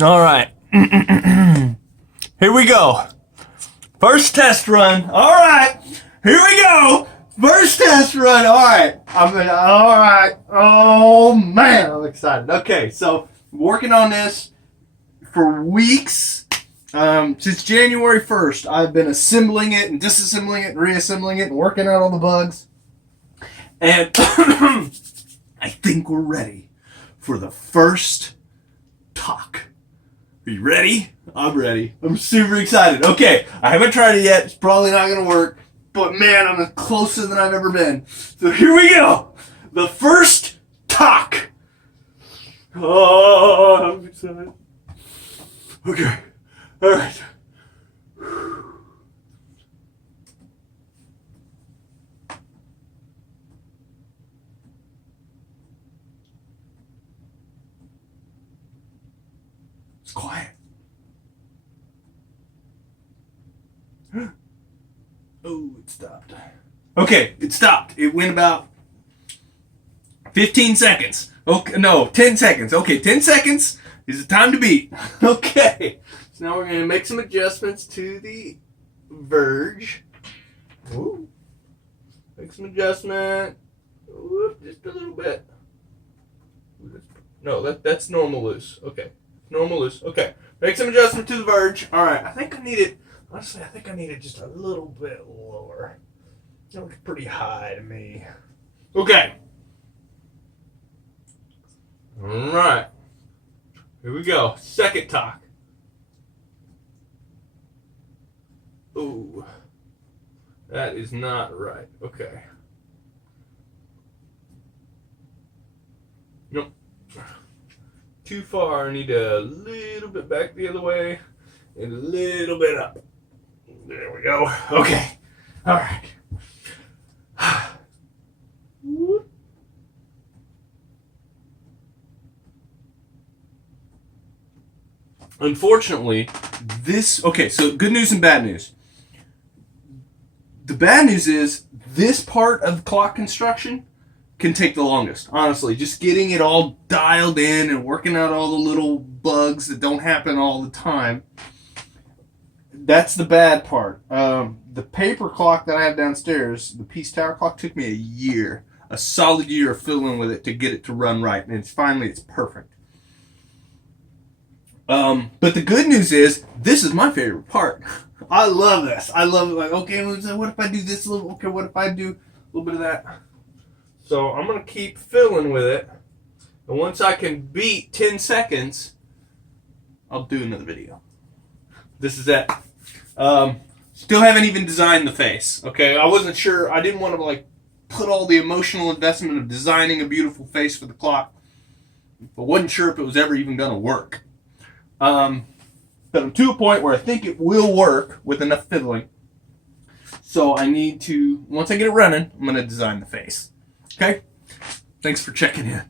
All right. Here we go. First test run. All right. Here we go. First test run. All right. All right. Oh, man. I'm excited. Okay. So, working on this for weeks. Since January 1st, I've been assembling it and disassembling it and reassembling it and working out all the bugs. And I think we're ready for the first talk. Are you ready? I'm ready. I'm super excited. Okay, I haven't tried it yet. It's probably not going to work. But man, I'm closer than I've ever been. So here we go. The first talk. Oh, I'm excited. Okay. All right. It's quiet. Oh, it stopped. Okay, it stopped. It went about 15 seconds. Okay, no, 10 seconds. Okay, 10 seconds is the time to beat. Okay. So now we're going to make some adjustments to the verge. Ooh. Make some adjustment. Ooh, just a little bit. No, that's normal loose. Okay. Normal loose. Okay. Make some adjustment to the verge. All right. I think I need it. Honestly, I think I need it just a little bit lower. That looks pretty high to me. Okay. All right. Here we go. Second talk. Ooh. That is not right. Okay. Nope. Too far. I need a little bit back the other way and a little bit up. There we go. Okay. All right. Unfortunately, okay, so good news and bad news. The bad news is this part of clock construction can take the longest. Honestly, just getting it all dialed in and working out all the little bugs that don't happen all the time. That's the bad part. The paper clock that I have downstairs, the Peace Tower clock, took me a solid year of fiddling with it to get it to run right, and it's perfect. But the good news is, this is my favorite part. I love this. I love it. Like, okay, what if I do this a little? Okay, what if I do a little bit of that? So I'm gonna keep fiddling with it, and once I can beat 10 seconds, I'll do another video. This is it. Still haven't even designed the face. Okay, I wasn't sure. I didn't want to put all the emotional investment of designing a beautiful face for the clock, but wasn't sure if it was ever even gonna work. But I'm to a point where I think it will work with enough fiddling. So I need to, once I get it running, I'm going to design the face. Okay? Thanks for checking in.